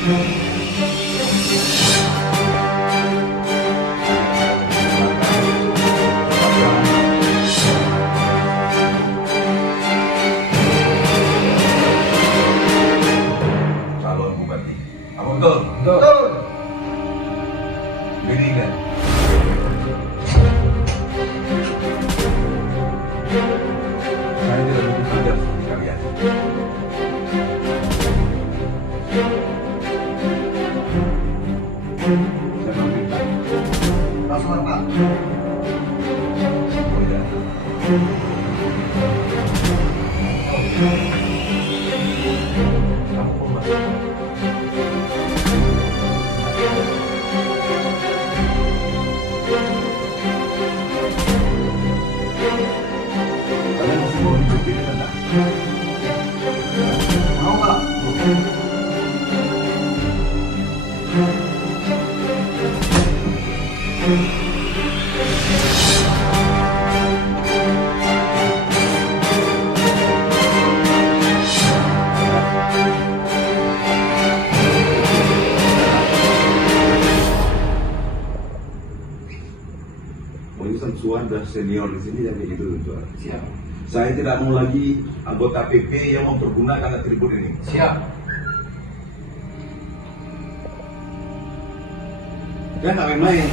Calon bupati. Apa betul? Betul. Dirikan. Saya tidak butuh saja seperti kalian. Saya meminta. Laksanakan, Pak. Oh ya. Kamu mau masuk? Kalian masih mau hidup ini enggak? Mau, Pak? Urusan Suan dan senior di sini jadi itu Tuan. Siap. Saya tidak mau lagi anggota PP yang mempergunakan atribut ini. Siap. Kan nggak main-main.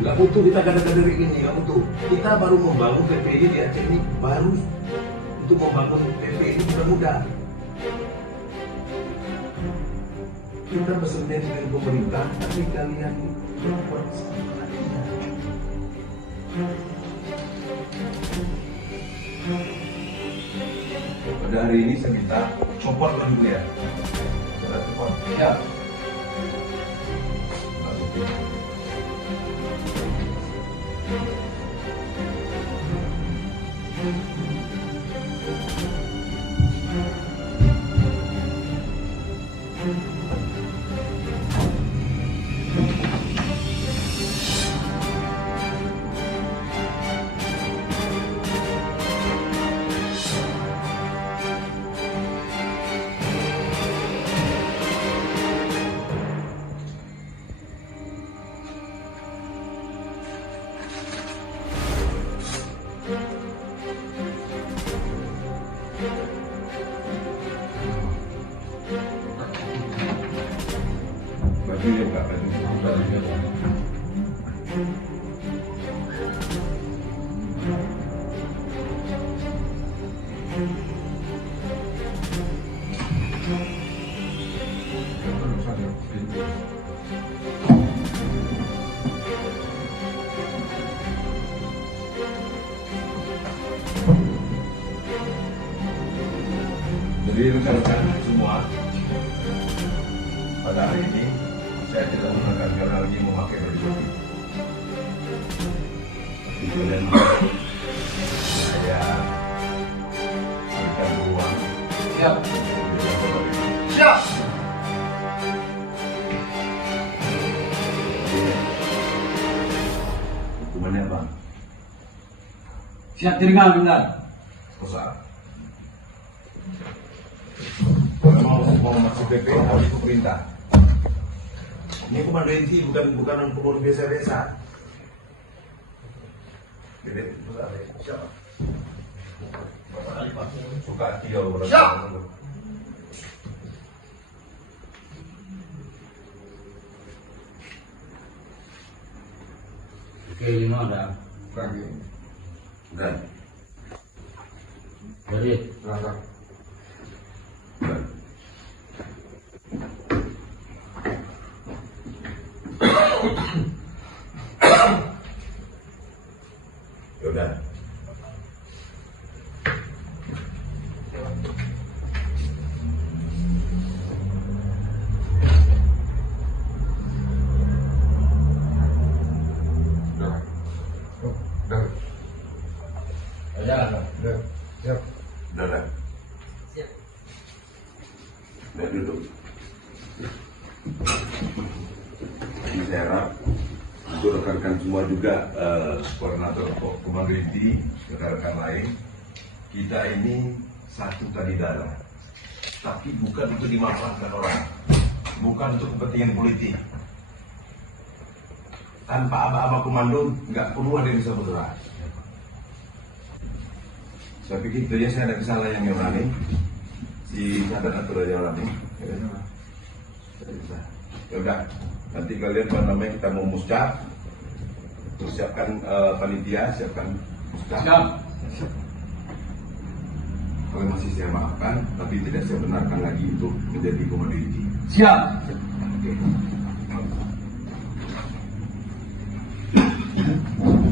Nggak butuh kita kadang-kadang ini, nggak butuh. Kita baru membangun PP ini di Aceh ini baru untuk membangun PP ini bukan mudah. Kita bersendiri dengan pemerintah, tapi kalian buat sebenarnya. Pada hari ini saya minta copot dulu ya. Sudah copot. Siap. Bajunya enggak baju. Jadi rekan-rekan semua, pada hari ini saya tidak menekankan lagi memakai baju putih. Tapi kalian saya berikan ruang. Siap. Siap. Hukumannya apa? Siap teringat, Komandan. Kosa. Kalau mau masuk PP harus ikut perintah. Ini komandansi bukan pengurus biasa-biasa. Jadi, siapa? Suka hati ya, Siap. Oke, lima ada. Dan, Jadi, dan. Yaudah. jalan. Siap. Udah. Siap. Dan duduk. Ini saya harap untuk rekan-rekan semua juga koordinator komando inti, rekan-rekan lain, kita ini satu tadi darah. Tapi bukan untuk dimanfaatkan orang, bukan untuk kepentingan politik. Tanpa aba-aba komando, nggak perlu ada yang bisa bergerak. Saya pikir itu ya, saya ada kesalahan yang Yorani, si Catat atau Yorani. Ya udah, nanti kalian kita mau muscah, siapkan panitia, siapkan muscah. Siap. Kalau masih saya maafkan, tapi tidak saya benarkan lagi untuk menjadi komoditi. Siap. Oke.